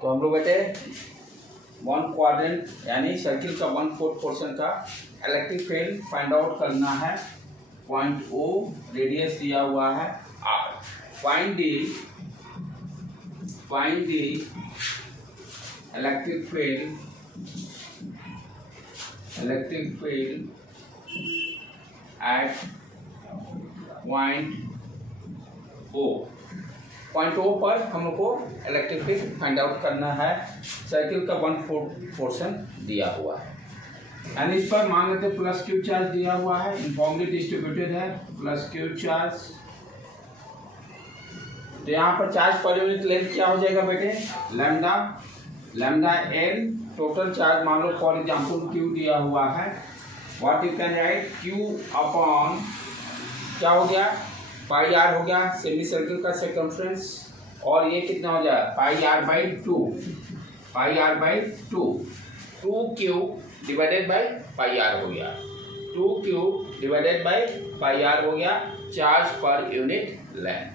तो हम लोग बेटे 1 क्वाड्रेंट यानी सर्किल का 1/4 पोर्शन का इलेक्ट्रिक फील्ड फाइंड आउट करना है। पॉइंट O रेडियस दिया हुआ है R। Find the electric field eight point O पर हम लोग को इलेक्ट्रिक फील्ड फाइंड आउट करना है। सर्किल का 1/4 पोर्शन दिया हुआ है एंड इस पर मान लेते प्लस क्यू चार्ज दिया हुआ है, यूनिफॉर्मली डिस्ट्रीब्यूटेड है प्लस क्यू चार्ज। तो यहाँ पर चार्ज पर यूनिट लेंथ क्या हो जाएगा बेटे, लैम्डा एल। टोटल चार्ज मान लो फॉर एग्जाम्पल क्यू दिया हुआ है, what you can write Q upon क्या हो गया पाई आर हो गया सेमी सर्किल का सर्कमफ्रेंस, और ये कितना हो जाएगा pi R by two 2q divided by pi R हो गया, 2q divided by pi R हो गया चार्ज पर यूनिट लेंथ।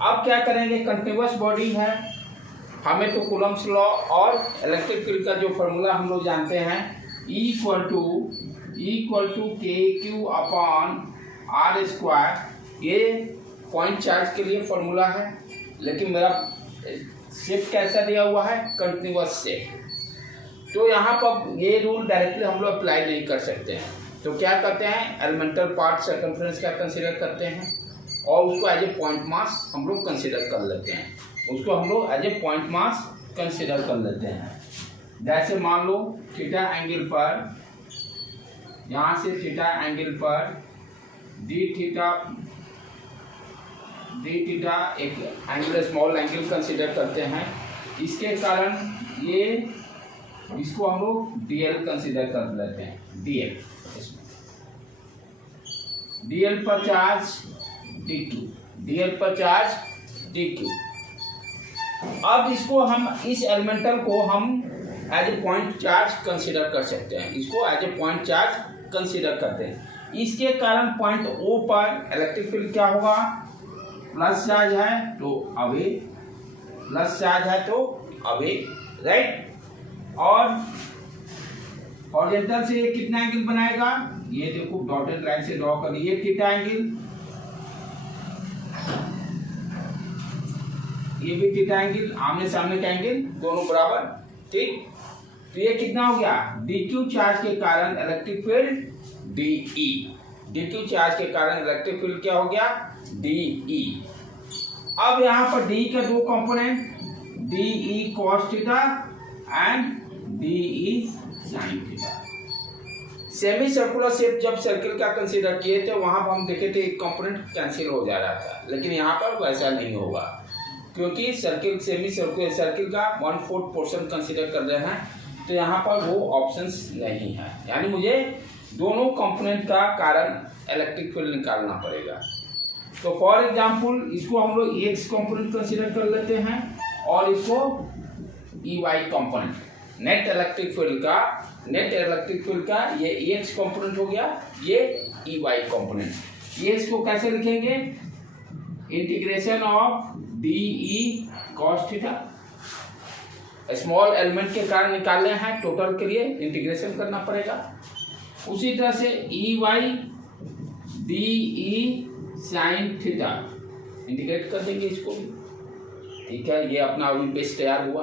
अब क्या करेंगे, कंटिन्यूअस बॉडी है, हमें तो कूलम्ब्स लॉ और इलेक्ट्रिक फील्ड का जो फॉर्मूला हम लोग जानते हैं इक्वल टू के क्यू अपॉन आर स्क्वायर। ये पॉइंट चार्ज के लिए फॉर्मूला है, लेकिन मेरा शेप कैसा दिया हुआ है कंटिन्यूअस शेप। तो यहाँ पर ये रूल डायरेक्टली हम लोग अप्लाई नहीं कर सकते हैं, तो क्या करते हैं एलिमेंटल पार्ट सर्कमफ्रेंस का कंसीडर करते हैं और उसको एज ए पॉइंट मास हम लोग कंसीडर कर लेते हैं, जैसे मान लो थीटा एंगल पर, यहाँ से थीटा एंगल पर डी थीटा एक एंगल स्मॉल एंगल कंसीडर करते हैं, इसके कारण ये इसको हम लोग डीएल कंसीडर कर लेते हैं। डीएल पर चार्ज डीक्यू। अब इसको हम इस एलिमेंटल को हम as a point charge consider कर सकते हैं, इसको as a point charge consider करते हैं। इसके कारण पॉइंट O पर इलेक्ट्रिक फील्ड क्या होगा, प्लस चार्ज है तो अवे राइट। और हॉरिजॉन्टल से कितना एंगल बनाएगा, ये देखो डॉटेड लाइन से ड्रॉ करिए थीटा एंगल, ये भी थीटा एंगल, आमने सामने का एंगल दोनों बराबर, ठीक। तो ये कितना हो गया डीक्यू चार्ज के कारण इलेक्ट्रिक फील्ड डीक्यू चार्ज के कारण इलेक्ट्रिक फील्ड क्या हो गया डीई। अब यहाँ पर डी का दो component d E cos theta and d E sine theta. Semicircular shape जब सर्किल का कंसीडर किए थे वहां पर हम देखे थे एक कंपोनेंट कैंसिल हो जा रहा था, लेकिन यहाँ पर वैसा नहीं होगा क्योंकि सेमी सर्किल का 1/4 पोर्शन कंसीडर कर रहे हैं, तो यहाँ पर वो ऑप्शंस नहीं है, यानी मुझे दोनों कंपोनेंट का कारण इलेक्ट्रिक फील्ड निकालना पड़ेगा। तो फॉर एग्जांपल इसको हम लोग एक्स कंपोनेंट कंसीडर कर लेते हैं और इसको E y component, net electric field का ये एक्स कंपोनेंट हो गया, ये ई वाई कंपोनेंट। ये इसको कैसे लिखेंगे, integration of d E cos theta, small element के कारण निकालने हैं, टोटल के लिए इंटीग्रेशन करना पड़ेगा। उसी तरह से E y d E sine theta integrate कर देंगे इसको भी, ठीक है। ये अपना अभी बेस तैयार हुआ।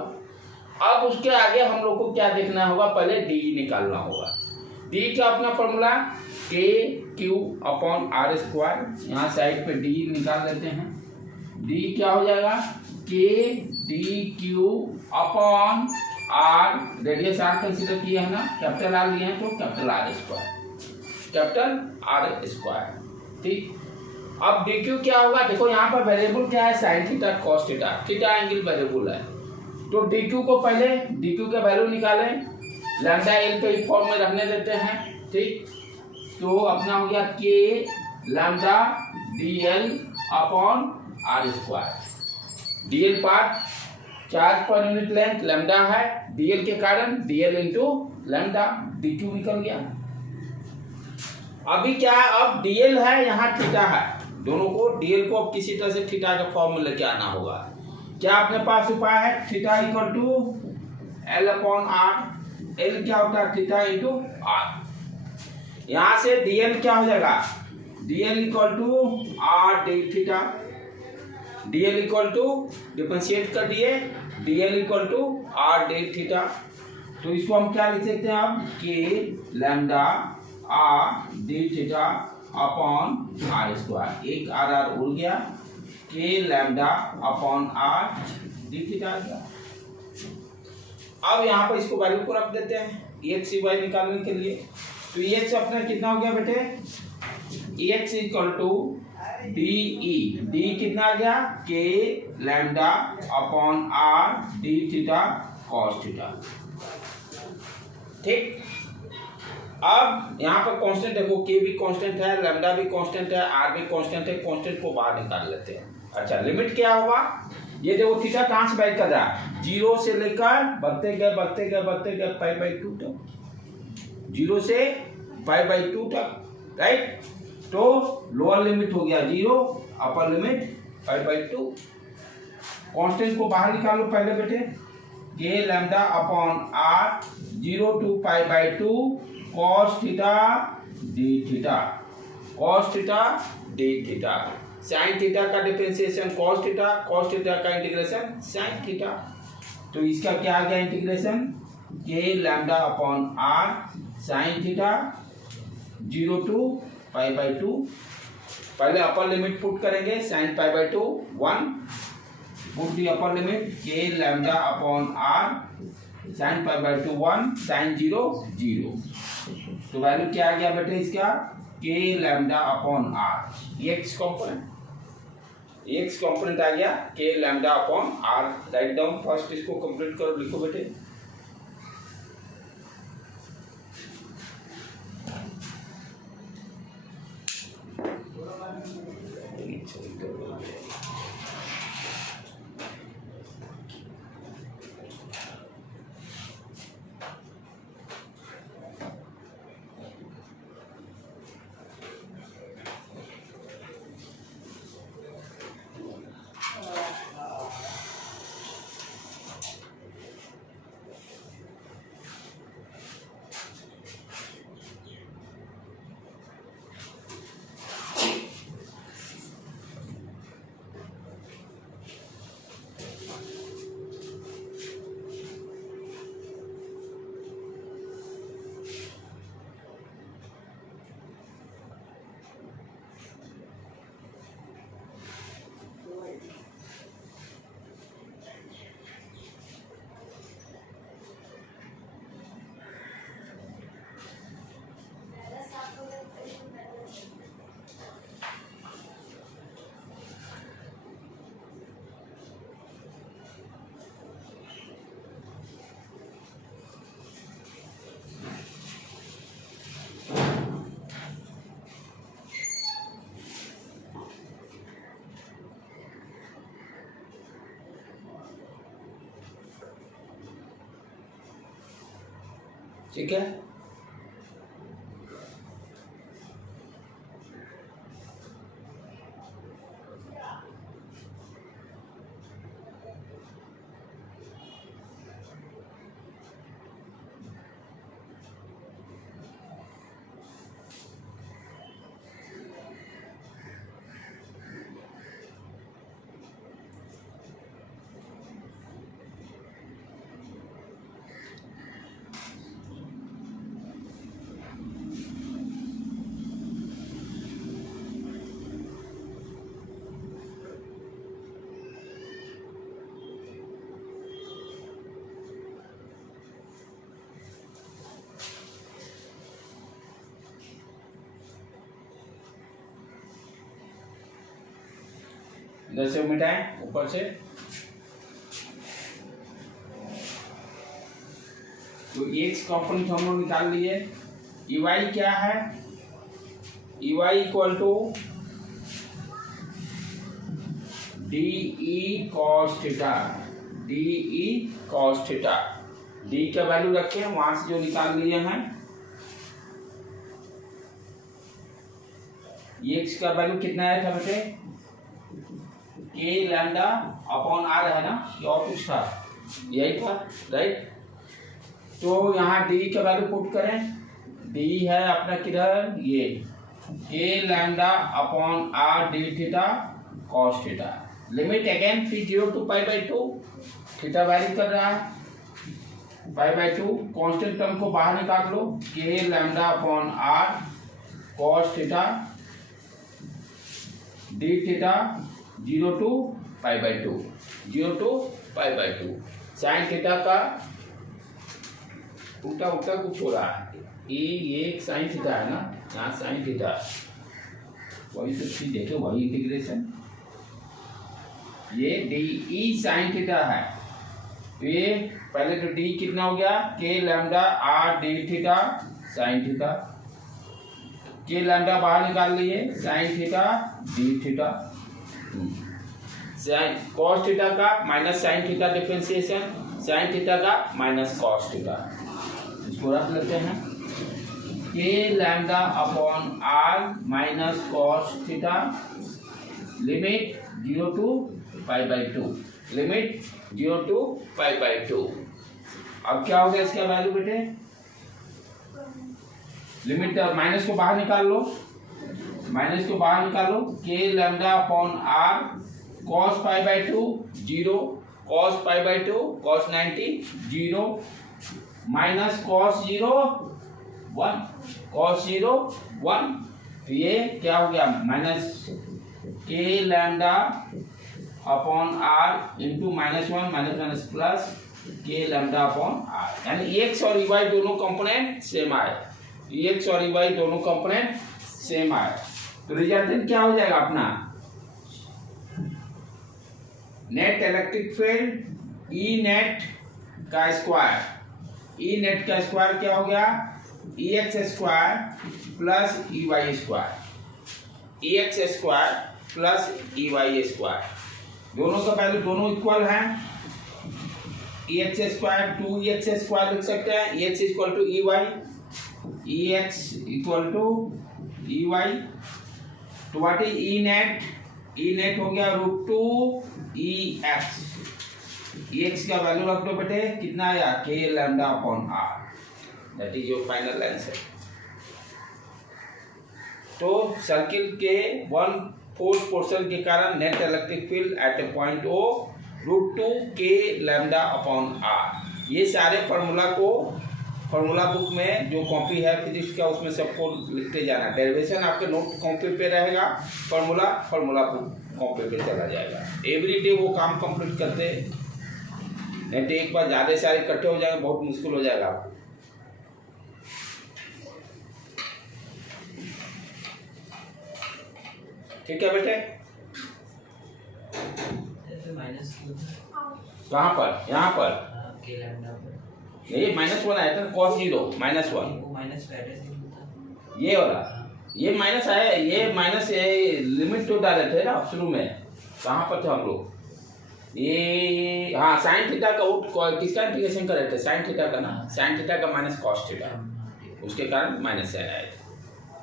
अब उसके आगे हम लोग को क्या देखना होगा, पहले डी निकालना होगा। डी का अपना formula k q upon are square, यहाँ साइड पे डी निकाल लेते हैं। डी क्या हो जाएगा k d q upon r, radius r consider किया है ना, कैपिटल आर लिए हैं तो कैपिटल आर स्क्वायर, ठीक। अब डी क्यू क्या होगा, देखो यहाँ पर वेरिएबल क्या है sign theta cos theta angle variable है, तो डी क्यू को पहले डी क्यू का वैल्यू निकालें, लैम्डा एल पे फॉर्म में रखने देते हैं, ठीक। तो अपना हो गया के lambda D L upon are square. D l part charge पर यूनिट लेंथ लैम्डा है, डीएल के कारण d l into lambda, d q निकल गया। अभी क्या, अब डीएल है यहाँ थीटा है, दोनों को डीएल को अब किसी तरह से थीटा के फॉर्म में लेके आना होगा। क्या अपने पास उपाय है? Theta equal to L upon R. L क्या होता है? Theta into R. यहां से डीएल क्या हो जाएगा? DL equal to R D theta. DL equal to differentiate कर दिए, DL equal to R D theta. तो इसको हम क्या लिख सकते हैं अब? K lambda R D theta upon are square. एक आर आर उड़ गया, के lambda upon R D theta आ गया। अब यहाँ पर इसको वैल्यू को रख देते हैं एक्स वाई निकालने के लिए। तो एक्स अपना कितना हो गया बेटे? X equal to d E. D कितना आ गया? के lambda upon R D theta cos theta. ठीक। अब यहाँ पर कांस्टेंट देखो, के भी कांस्टेंट है, लैम्डा भी कांस्टेंट है, आर भी कांस्टेंट है। कांस्टेंट को बाहर निकाल लेते हैं। अच्छा, लिमिट क्या होगा? ये देखो थीटा कहां से बैक कर रहा है? 0 से लेकर बढ़ते गए π/2 तक, 0 से π/2 तक, राइट। तो लोअर लिमिट हो गया 0, अपर लिमिट π/2। कांस्टेंट को बाहर निकालो पहले बेटे। K lambda upon R 0 to π/2 cos theta D theta, cos theta D theta. Sine theta का differentiation cos theta, cos theta का इंटीग्रेशन साइन थीटा। तो इसका क्या आ गया integration? K lambda upon are sine theta 0 to π/2। पहले upper limit put करेंगे, साइन π/2 1, put the upper limit K lambda upon are sine π/2 1, sine 0 0। तो वैल्यू क्या आ गया बेटे इसका? K lambda upon R. X component आ गया के lambda upon R. Write down first, इसको कंप्लीट करो, लिखो बेटे। ठीक है। इधर से मिटाएं ऊपर से। तो एक्स कंपोनेंट हम लोग निकाल लिए। ई क्या है? E y equal to d E cos theta, d E cos theta. D का वैल्यू रखे वहां से जो निकाल लिए हैं। एक्स का वैल्यू कितना आया था बेटे? के लैम्डा अपॉन आर है ना, ये और कुछ था, यही था राइट। तो यहाँ डी का वैल्यू पुट करें, डी है अपना किधर, ये के lambda upon R D theta cos theta. Limit again फिर 0 to π/2, थीटा वैरी कर रहा है π/2। कांस्टेंट टर्म को बाहर निकाल लो, K lambda upon R cos theta D theta 0 to π/2, 0 to π/2। Sine theta का उल्टा उल्टा कुछ हो रहा है, ये एक साइन थीटा है ना, यहाँ साइन थीटा, वही सब चीज देखे, वही इंटीग्रेशन, ये डी ई साइन थीटा है। तो ये पहले तो डी कितना हो गया, के lambda R D theta sine theta, K lambda बाहर निकाल लिए, sine theta D theta, sine cos theta का minus sine theta differentiation, sine theta का माइनस कॉस थीटा, इसको रख लेते हैं। K lambda upon are minus cos theta limit 0 to π/2, limit 0 to π/2। अब क्या हो गया इसका वैल्यू बेटे, लिमिट माइनस को बाहर निकाल लो, माइनस को बाहर निकालो, K lambda upon R cos π/2 0, cos π/2 cos 90 0, minus cos 0 1, cos 0 1। तो ये क्या हो गया, minus K lambda upon R into -1 minus plus K lambda upon R, यानी एक्स और वाई दोनों कंपोनेंट सेम आए, एक्स और वाई दोनों कंपोनेंट सेम आए। तो रिजल्टेंट क्या हो जाएगा अपना, net electric field E net का स्क्वायर, ई नेट का स्क्वायर क्या हो गया, E X square plus E Y square, E X square plus E Y square, दोनों का वैल्यू दोनों इक्वल हैं। ई एक्स स्क्वायर 2 स्क्वायर लिख सकते हैं, E X equal to E Y, E X equal to E Y. तो what is E net, E net हो गया √2 ई एक्स, ई एक्स का वैल्यू रख दो बेटे, कितना आया, K lambda upon R, that is your final answer. तो सर्किल के 1/4 पोर्शन के कारण net electric field at A point O √2 के लैम्डा अपॉन आर। ये सारे फार्मूला को फार्मूला बुक में जो कॉपी है फिजिक्स का उसमें सबको लिखते जाना, डेरिवेशन आपके नोट कॉपी पे रहेगा, फार्मूला बुक कॉपी पे चला जाएगा। एवरी डे वो काम कंप्लीट करते, नहीं तो एक बार ज़्यादा सारे इकट्ठे हो जाएगा, बहुत मुश्किल हो जाएगा आपको। ठीक है बेटे, कहाँ पर, यहाँ पर ये -1 आया था, cos 0 -1, ये वाला, ये माइनस आया, ये माइनस लिमिट तो डाले थे ना शुरू में, कहाँ पर थे हम लोग, ये हाँ साइन थीटा का किसका इंटीग्रेशन कर रहे थे, साइन थीटा का ना, साइन थीटा का माइनस कॉस थीटा, उसके कारण माइनस साइन आया,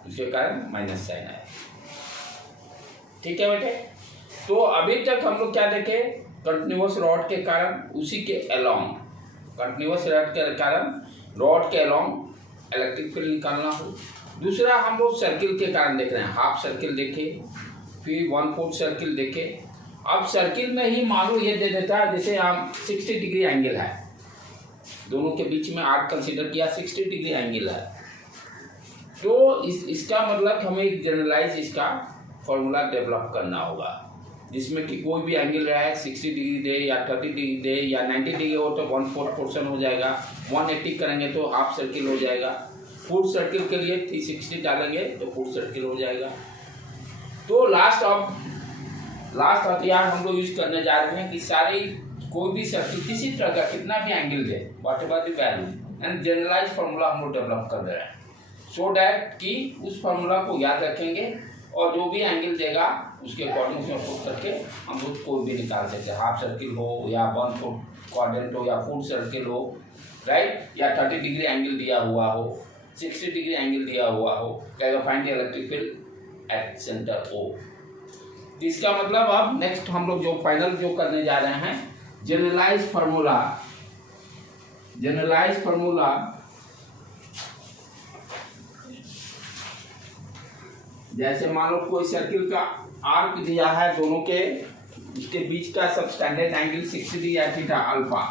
उसके कारण माइनस साइन आया। ठीक है बेटे, तो अभी तक हम लोग क्या देखे, कंटिन्यूअस रॉड के कारण, उसी के अलोंग, कंटिन्यूअस रॉड के कारण रॉड के अलोंग इलेक्ट्रिक फील्ड निकालना हो। दूसरा हम लोग सर्किल के कारण देख रहे हैं, हाफ सर्किल देखे, फिर 1/4 सर्किल देखे। अब सर्किल में ही मान लो ये दे देता है, जैसे हम 60 डिग्री एंगल है, दोनों के बीच में आर्क कंसीडर किया, 60 डिग्री एंगल है, तो इसका मतलब हमें एक जनरलाइज इसका फॉर्मूला डेवलप करना होगा, जिसमें कि कोई भी एंगल रहा है 60 डिग्री दे या 30 डिग्री दे या 90 डिग्री हो तो 1/4 पोर्शन हो जाएगा, 180 करेंगे तो हाफ सर्किल हो जाएगा, फुल सर्किल के लिए 360 डालेंगे तो फुल सर्किल हो जाएगा। तो लास्ट हथियार हम लोग यूज करने जा रहे हैं कि सारे कोई भी सर्किल किसी तरह का कितना भी एंगल दे, whatever the value, and generalise formula हम लोग डेवलप कर रहे हैं, सो डैट कि उस फार्मूला को याद रखेंगे और जो भी एंगल देगा उसके अकॉर्डिंग उसमें पुट करके हम लोग कोई भी निकाल सकते हैं, हाफ सर्किल हो या 1/4 क्वाड्रेंट हो या फुल सर्किल हो, राइट, या 30 डिग्री एंगल दिया हुआ हो, 60 डिग्री एंगल दिया हुआ हो, कहेगा find the electric field at centre O. इसका मतलब अब नेक्स्ट हम लोग जो फाइनल जो करने जा रहे हैं, जनरलाइज फार्मूला जैसे मान लो कोई सर्किल का आर्क दिया है, दोनों के इसके बीच का सब स्टैंडर्ड एंगल 60 डिग्री या थीटा अल्फा,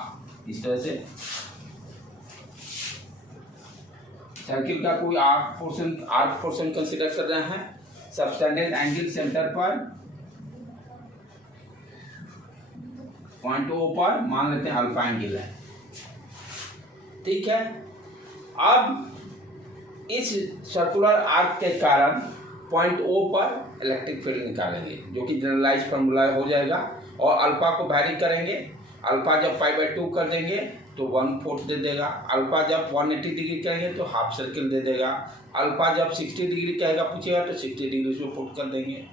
इस तरह से सर्किल का कोई आर्क पोर्शन कंसीडर कर रहे हैं, सब स्टैंडर्ड एंगल सेंटर पर पॉइंट ओ पर मान लेते हैं अल्फा एंगल है, ठीक है। अब इस सर्कुलर आर्क के कारण पॉइंट ओ पर इलेक्ट्रिक फील्ड निकालेंगे, जो कि जनरलाइज फार्मूला हो जाएगा, और अल्फा को वैरी करेंगे। अल्फा जब π/2 कर देंगे तो 1/4 दे देगा, अल्फा जब 180 डिग्री करेंगे तो हाफ सर्किल दे देगा, अल्फा जब 60 डिग्री कहेगा पूछेगा तो 60 डिग्री से पुट कर देंगे।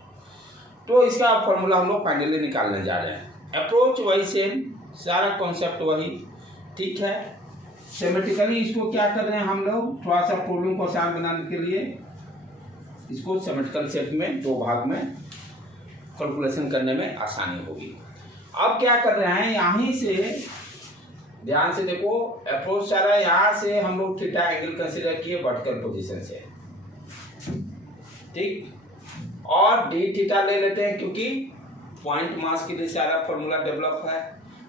तो इसका फार्मूला हम लोग फाइनली निकालने जा रहे हैं। अप्रोच वही सेम, सारा कॉन्सेप्ट वही, ठीक है। सिमेट्रिकली इसको क्या कर रहे हैं हम लोग, थोड़ा सा प्रॉब्लम को आसान बनाने के लिए इसको सिमेट्रिकल शेप में दो भाग में कैलकुलेशन करने में आसानी होगी। अब क्या कर रहे हैं, यहीं से ध्यान से देखो, अप्रोच सारा यहाँ से हम लोग थीटा एंगल कंसीडर किए वर्टिकल पोजीशन से, ठीक, और डी थीटा ले लेते हैं क्योंकि पॉइंट मास के लिए सारा फॉर्मूला डेवलप है।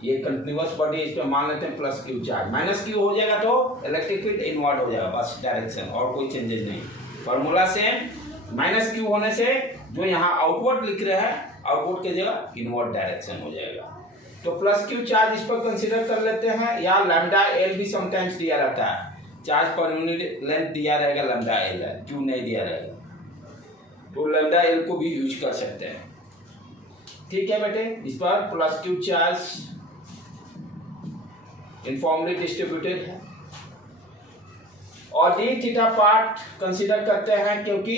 ये कंटिन्यूअस बॉडी, इस पर मान लेते हैं plus Q charge, minus Q हो जाएगा तो इलेक्ट्रिक फील्ड इनवर्ट हो जाएगा, बस डायरेक्शन, और कोई चेंजेस नहीं। फॉर्मूला सेम, माइनस क्यू होने से जो यहाँ आउटवर्ड लिख रहे हैं, आउटवर्ड की जगह इनवर्ट डायरेक्शन हो जाएगा। तो प्लस क्यू चार्ज इस पर कंसीडर कर लेते हैं, या लैम्डा एल भी समटाइम्स दिया रहता है, चार्ज पर यूनिट लेंथ दिया रहेगा लैम्डा एल है, क्यू नहीं दिया रहेगा, तो लैम्डा एल को भी यूज कर सकते हैं, ठीक है बेटे। इस पर plus Q charge uniformly distributed है, और डी थीटा पार्ट कंसीडर करते हैं क्योंकि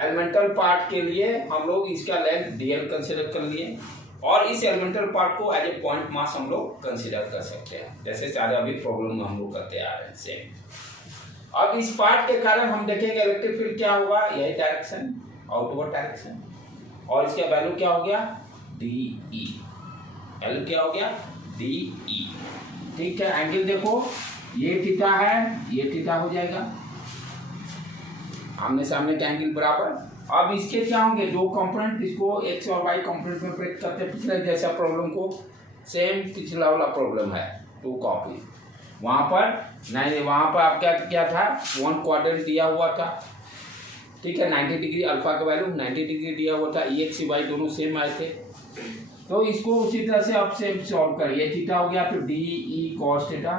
एलिमेंटल पार्ट के लिए हम लोग इसका लेंथ डीएल कंसीडर कर लिए, और इस एलिमेंटल पार्ट को एज ए पॉइंट मास हम लोग कंसीडर कर सकते हैं, जैसे सारे अभी प्रॉब्लम में हम लोग करते आ रहे हैं सेम। अब इस पार्ट के कारण हम देखेंगे इलेक्ट्रिक फील्ड क्या होगा, यही डायरेक्शन, आउटवर्ड डायरेक्शन, और इसका वैल्यू क्या हो गया, डी, वैल्यू क्या हो गया, डी, ठीक है। एंगल देखो, ये थीटा है, ये थीटा हो जाएगा, आमने सामने का एंगल बराबर। अब इसके क्या होंगे, दो कंपोनेंट, इसको एक्स और वाई कंपोनेंट में ब्रेक करते हैं, पिछले जैसा प्रॉब्लम को, सेम पिछला वाला प्रॉब्लम है, टू कॉपी। वहाँ पर नहीं, वहाँ पर आप क्या किया था, 1 क्वाड्रेंट दिया हुआ था, ठीक है, 90 डिग्री अल्फा का वैल्यू 90 डिग्री दिया हुआ था, एक्स वाई दोनों सेम आए थे, तो इसको उसी तरह से आप सेम सॉल्व करिए। थीटा हो गया तो डी ई कॉस थीटा,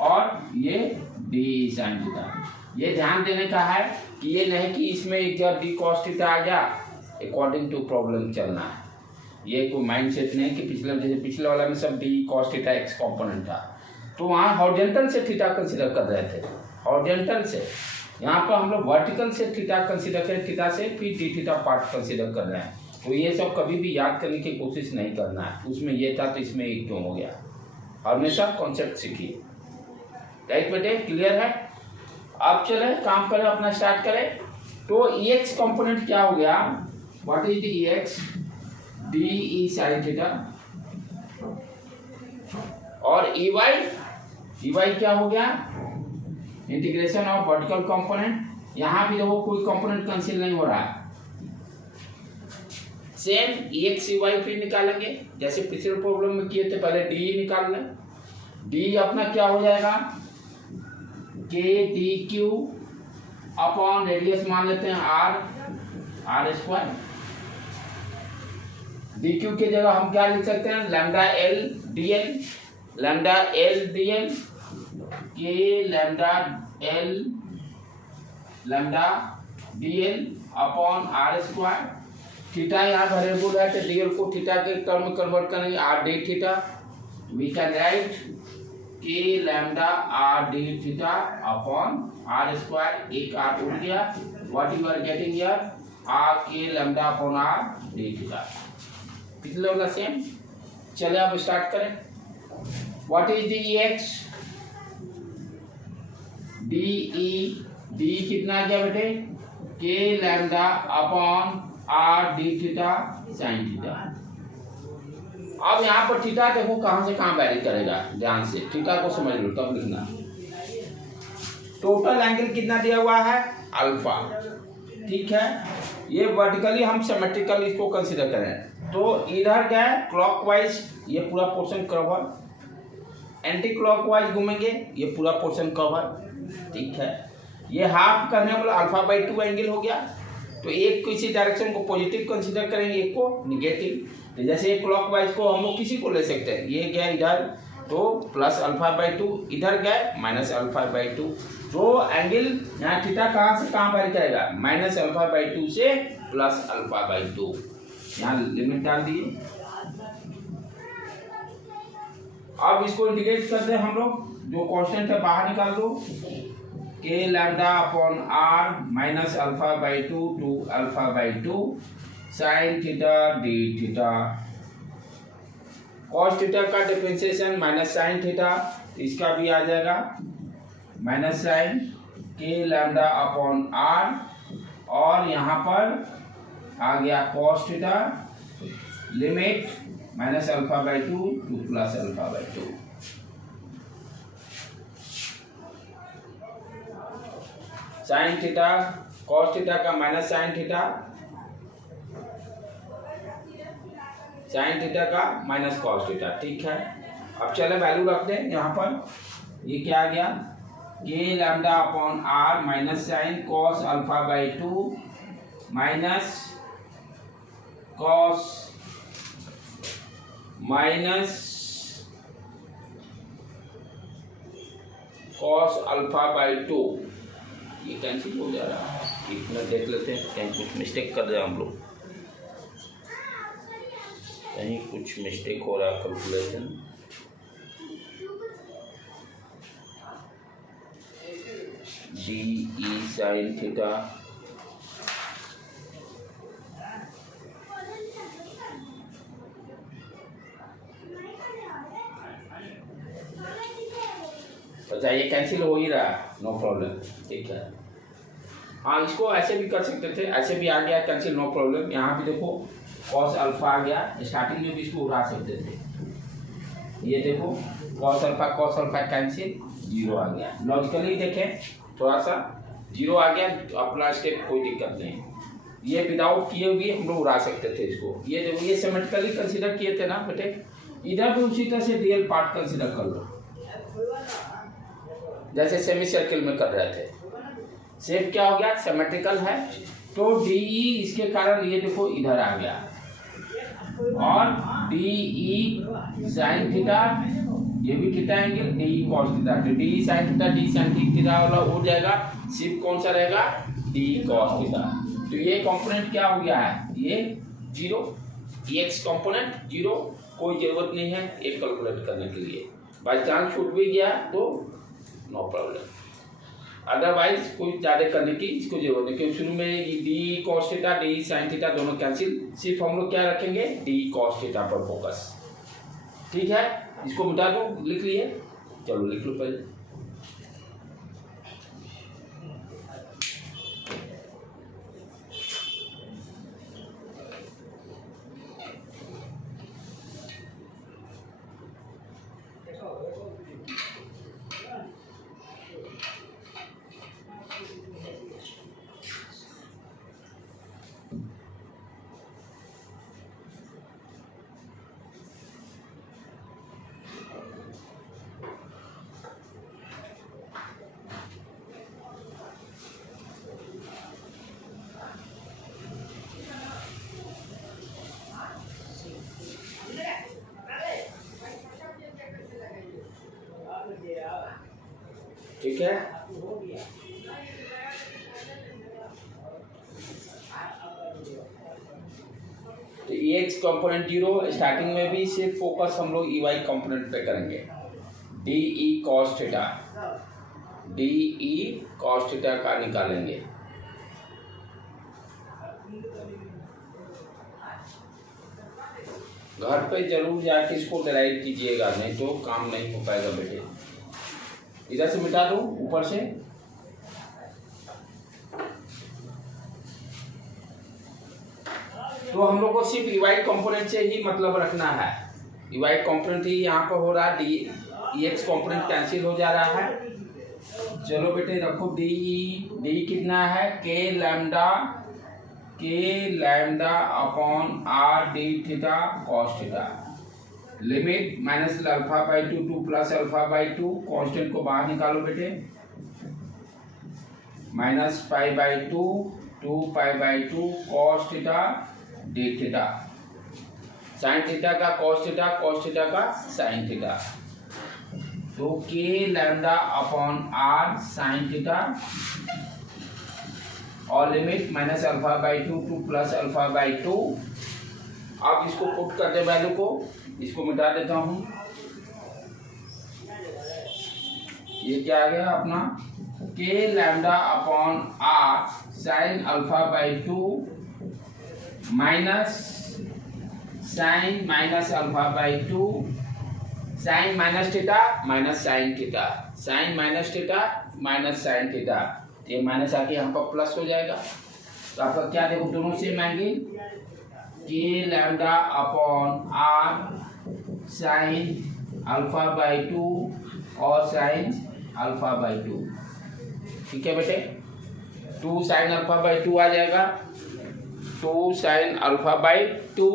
और ये डी साइन थीटा। ये ध्यान देने का है कि ये नहीं कि इसमें एक जब डी कॉस थीटा आ गया अकॉर्डिंग टू प्रॉब्लम चलना है, ये कोई माइंड सेट नहीं कि पिछले जैसे पिछले वाला में सब D cos theta x component था, तो वहाँ हॉरिजॉन्टल से थीटा कंसीडर कर रहे थे, हॉरिजॉन्टल से। यहाँ पर हम लोग वर्टिकल से थीटा कंसीडर करें, थीटा से फिर डी थीटा पार्ट कंसीडर कर रहे हैं, तो ये सब कभी भी याद करने की कोशिश नहीं करना है, उसमें ये था तो इसमें एक क्यों हो गया, हमेशा कॉन्सेप्ट सीखिए, राइट बेटे, क्लियर है। अब चले काम करें, अपना स्टार्ट करें। तो एक्स कंपोनेंट क्या हो गया, what is the x, D E sign theta, और ई वाई क्या हो गया, इंटीग्रेशन ऑफ वर्टिकल कंपोनेंट। यहाँ भी देखो कोई कंपोनेंट कैंसिल नहीं हो रहा है, सेम एक्स ई वाई फिर निकालेंगे जैसे पिछले प्रॉब्लम में किए थे, पहले डी निकाल लें, डी अपना क्या हो जाएगा, k d q upon radius मान लेते हैं आर स्क्वायर। डी क्यू की जगह हम क्या लिख सकते हैं, lambda L D L, lambda L D L K lambda L lambda D L upon are square. Theta यहाँ वेरिएबल है तो डी एल को थीटा के टर्म में कन्वर्ट करेंगे, R D theta, we can write K lambda R D theta upon are square, एक R उड़ गया, what you are getting here, R K lambda upon R D theta, पिछले वाला same. चले अब स्टार्ट करें, what is the x, D E, d कितना आ गया बेटे K lambda upon R D theta sine theta. अब यहाँ पर थीटा देखो कहाँ से कहाँ वैरी करेगा, ध्यान से थीटा को समझ लो तब लिखना। टोटल एंगल कितना दिया हुआ है, अल्फा, ठीक है। ये वर्टिकली हम सिमेट्रिकल इसको कंसीडर करें तो इधर क्या है क्लॉकवाइज, ये पूरा पोर्शन कवर, एंटी क्लॉकवाइज घूमेंगे ये पूरा पोर्शन कवर, ठीक है। ये हाफ करने वाला अल्फा बाई 2 एंगल हो गया, तो एक किसी डायरेक्शन को पॉजिटिव कंसीडर करेंगे, एक को निगेटिव। तो जैसे क्लॉकवाइज को हम लोग किसी को ले सकते हैं, ये गया इधर तो प्लस अल्फा बाई 2, इधर गया माइनस अल्फा बाई 2। तो एंगल यहाँ थीटा कहाँ से कहाँ वैरी करेगा, माइनस अल्फा बाई 2 से प्लस अल्फा बाई 2। यहाँ लिमिट डाल दिए। अब इसको इंटीग्रेट करते हैं हम लोग, जो कांस्टेंट है बाहर निकाल दो, K lambda upon are minus alpha by 2 to alpha by 2 sine theta D theta. Cos theta का डिफरेंशिएशन माइनस साइन थीटा, इसका भी आ जाएगा minus sine K lambda upon R, और यहाँ पर आ गया cos theta limit minus alpha by 2 to plus alpha by 2। Sine theta cos theta का minus sine theta, sine theta का माइनस कॉस थीटा, ठीक है। अब चले वैल्यू रख दें यहाँ पर, ये क्या आ गया के lambda upon are minus sine cos alpha by 2 minus cos minus cos alpha by 2, ये कैंसिल हो जा रहा है, इतना देख लेते हैं कहीं कुछ मिस्टेक कर रहे हैं हम लोग, कहीं कुछ मिस्टेक हो रहा है calculation. D E sine theta अच्छा ये कैंसिल हो ही रहा है, नो प्रॉब्लम, ठीक है। हाँ इसको ऐसे भी कर सकते थे, ऐसे भी आ गया कैंसिल, नो प्रॉब्लम। यहाँ भी देखो कॉस अल्फा आ गया, स्टार्टिंग में भी इसको उड़ा सकते थे, ये देखो कॉस अल्फा कैंसिल, जीरो आ गया। लॉजिकली देखें थोड़ा सा जीरो आ गया तो अपना स्टेप कोई दिक्कत नहीं, ये विदाउट किए भी हम लोग उड़ा सकते थे इसको। ये देखो ये सिमेट्रिकली कंसीडर किए थे ना बेटे, इधर भी उसी तरह से रियल पार्ट कंसीडर कर लो, जैसे सेमी सर्किल में कर रहे थे। शेप क्या हो गया, सिमेट्रिकल है, तो डीई इसके कारण ये देखो इधर आ गया, और डीई साइन थीटा, ये भी theta angle, DE cos theta, तो DE sine theta D sine theta वाला हो जाएगा, सिर्फ कौन सा रहेगा, डीई कॉस थीटा। तो ये कंपोनेंट क्या हो गया है, ये जीरो, एक्स कंपोनेंट जीरो, कोई जरूरत नहीं है एक कैलकुलेट करने के लिए, बाई चांस छूट भी गया तो नो प्रॉब्लम, अदरवाइज कोई ज़्यादा करने की इसको जरूरत नहीं, क्योंकि शुरू में D cos theta D sine theta दोनों कैंसिल, सिर्फ हम लोग क्या रखेंगे डी कॉस थीटा पर फोकस, ठीक है। इसको मिटा दो, लिख लिए, चलो लिख लो पहले। ठीक है, तो एक्स कंपोनेंट जीरो, स्टार्टिंग में भी सिर्फ फोकस हम लोग ई वाई कंपोनेंट पे करेंगे, D E cos theta, d E cos theta का निकालेंगे। घर पे जरूर जाके इसको डिराइव कीजिएगा, नहीं तो काम नहीं हो पाएगा बेटे। इधर से मिटा दो ऊपर से, तो हम लोग को सिर्फ ईवाई कंपोनेंट से ही मतलब रखना है। ईवाई कंपोनेंट ही यहाँ पर हो रहा है, डी एक्स कंपोनेंट कैंसिल हो जा रहा है। चलो बेटे रखो डी कितना है, K lambda upon R D theta cos theta. Limit minus alpha by two plus alpha by two, constant को बाहर निकालो बेटे, minus pi by two pi by two cos theta D theta, sine theta का cos theta, cos theta का sine theta. तो K lambda upon are sine theta और limit minus alpha by two plus alpha by two. अब इसको put कर दे value को, इसको मिटा देता हूं। ये क्या आ गया अपना, k lambda upon are sine alpha by two minus sine minus alpha by two, sine minus theta minus sine theta, sine minus theta minus sine theta, ये माइनस आके यहाँ पर प्लस हो जाएगा। तो आपका क्या देखो दोनों same angle, k lambda upon are sine alpha by two और साइन अल्फा बाई टू। ठीक है बेटे, 2 साइन अल्फा बाई टू आ जाएगा, 2 sine alpha by two.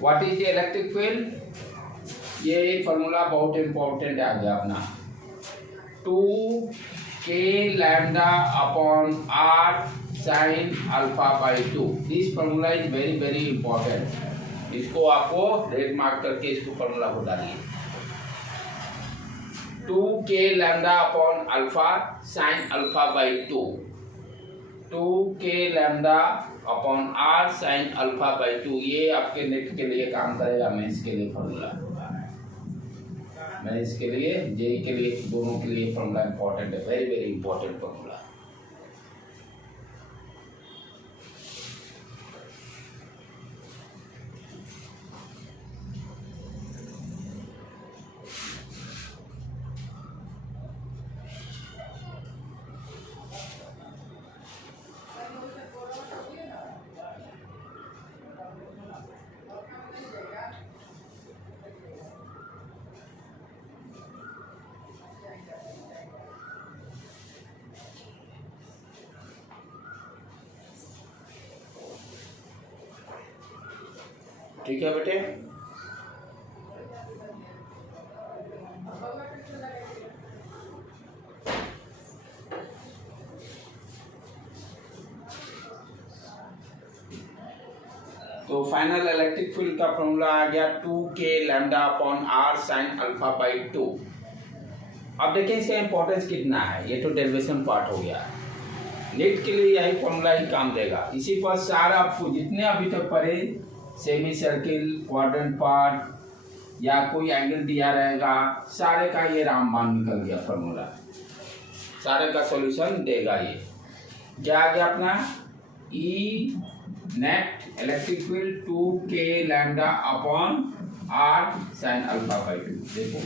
What is the electric field, ये फॉर्मूला बहुत इंपॉर्टेंट आ गया अपना, 2 के lambda upon are sine alpha by two. This formula is very very important, इसको आपको रेड मार्क करके इसको फॉर्मूला को डालिए। 2 के lambda upon alpha sine alpha by two, 2 के lambda upon are sine alpha by two. ये आपके नेट के लिए काम करेगा, मेंस के लिए फॉर्मूला, मेंस के लिए जेई के लिए, दोनों के लिए फॉर्मूला इंपॉर्टेंट है, वेरी वेरी इंपॉर्टेंट फॉर्मूला। ठीक है बेटे, तो फाइनल इलेक्ट्रिक फील्ड का फॉर्मूला आ गया 2 के lambda upon are sine alpha by two. अब देखिए इसका इंपॉर्टेंस कितना है, ये तो डेरिवेशन पार्ट हो गया, नीट के लिए यही फॉर्मूला ही काम देगा। इसी पर सारा आपको जितने अभी तक पढ़े, सेमी सर्किल, क्वाड्रेंट पार्ट या कोई एंगल दिया रहेगा, सारे का ये रामबाण निकल गया फॉर्मूला, सारे का सॉल्यूशन देगा। ये क्या आ गया अपना, ई नेट इलेक्ट्रिक फील्ड 2 के lambda upon are sine alpha by two. देखो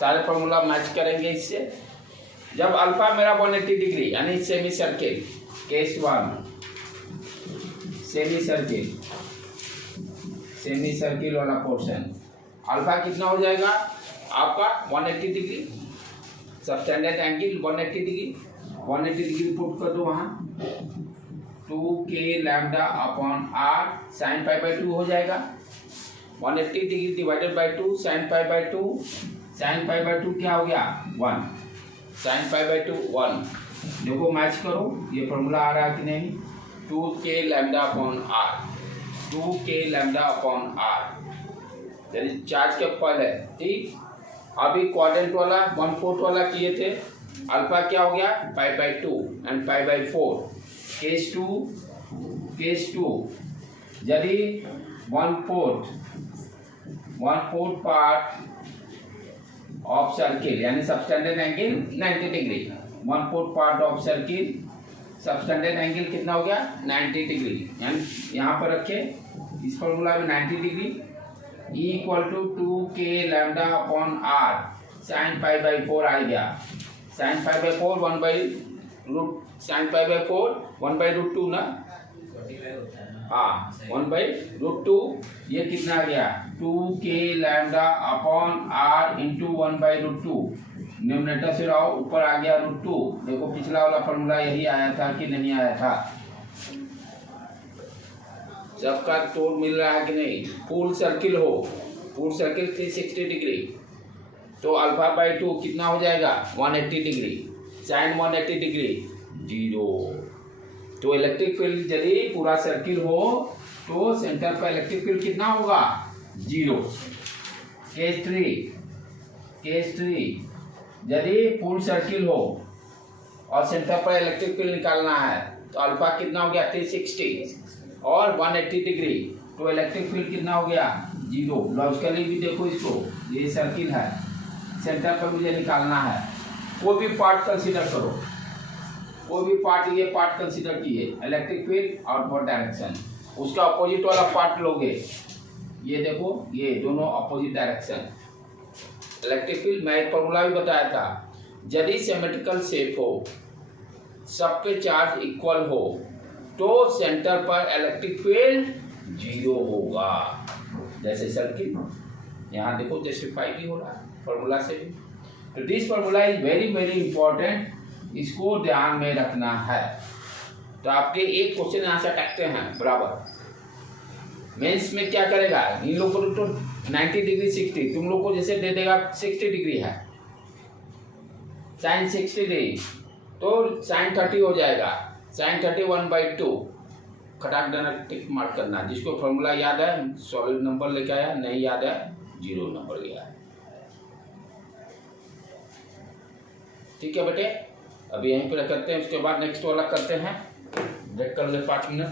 सारे फॉर्मूला मैच करेंगे इससे। जब अल्फा मेरा 180 डिग्री यानी semicircle, case 1 semicircle वाला पोर्शन, अल्फा कितना हो जाएगा आपका 180 degree, subtended angle 180 degree, 180 degree put कर दो वहाँ, 2 के lambda upon are sine pi by two हो जाएगा, 180 degree divided by 2 sine pi by two, sine pi by two क्या हो गया 1, साइन पाई बाई टू 1। देखो मैच करो, ये फॉर्मूला आ रहा है कि नहीं, 2 के लैम्डा अपॉन आर, 2 के लैम्डा अपॉन आर यानी चार्ज के पहले। ठीक, अभी क्वाड्रेंट वाला 1/4 वाला किए थे, अल्फा क्या हो गया pi by two and pi by 4। Case two यदि 1/4 पार्ट ऑफ सर्किल यानी subtended angle 90 degree, 1/4 part of circle subtended angle कितना हो गया 90 डिग्री, यानी यहाँ पर रखे इस फॉर्मूला में 90 डिग्री, E इक्वल टू 2 के lambda upon are sine pi by 4 आ गया, sine pi by 4 1 by root, sine pi by 4 1 by root 2 ना, हाँ 1/√2, ये कितना आ गया 2k lambda upon r into 1/√2। Numerator से रहो, ऊपर आ गया √2। देखो पिछला वाला फॉर्मूला यही आया था कि नहीं आया था? सबका तोड़ मिल रहा है कि नहीं? फुल सर्किल हो, फुल सर्किल 360 डिग्री, तो अल्फा बाई 2 कितना हो जाएगा 180 डिग्री, साइन 180 डिग्री 0। तो इलेक्ट्रिक फील्ड यदि पूरा सर्किल हो तो सेंटर पर इलेक्ट्रिक फील्ड कितना होगा 0। केस 3 यदि फुल सर्किल हो और सेंटर पर इलेक्ट्रिक फील्ड निकालना है तो अल्फा कितना हो गया 360 और 180 डिग्री, तो इलेक्ट्रिक फील्ड कितना हो गया 0। लॉजिकली भी देखो इसको, ये सर्किल है, सेंटर पर मुझे निकालना है। कोई भी पार्ट कंसीडर करो, कोई भी पार्ट, ये पार्ट कंसीडर कीजिए, इलेक्ट्रिक फील्ड आउटवर्ड डायरेक्शन, उसका अपोजिट वाला पार्ट लोगे, ये देखो ये दोनों अपोजिट डायरेक्शन। इलेक्ट्रिक फील्ड मैं एक फॉर्मूला भी बताया था, यदि सिमेट्रिकल शेप हो, सब पे चार्ज इक्वल हो, तो सेंटर पर इलेक्ट्रिक फील्ड 0 होगा। जैसे सर्किल यहाँ देखो जस्टिफाई भी हो रहा है फॉर्मूला से भी। तो this formula is very very important, इसको ध्यान में रखना है। तो आपके एक क्वेश्चन यहाँ से अटकते हैं बराबर। मेंस में क्या करेगा, इन लोग को तो 90 डिग्री 60, तुम लोग को जैसे दे देगा 60 डिग्री है, साइन 60 डिग्री, तो साइन 30 हो जाएगा, साइन 30 1/2, खटाक देना, टिक मार्क करना। जिसको फॉर्मूला याद है सॉलिड नंबर लेके आया, नहीं याद है 0 नंबर लिया है। ठीक है बेटे, अभी यहीं पर करते हैं, उसके बाद नेक्स्ट वाला करते हैं, ब्रेक कर ले 5 मिनट।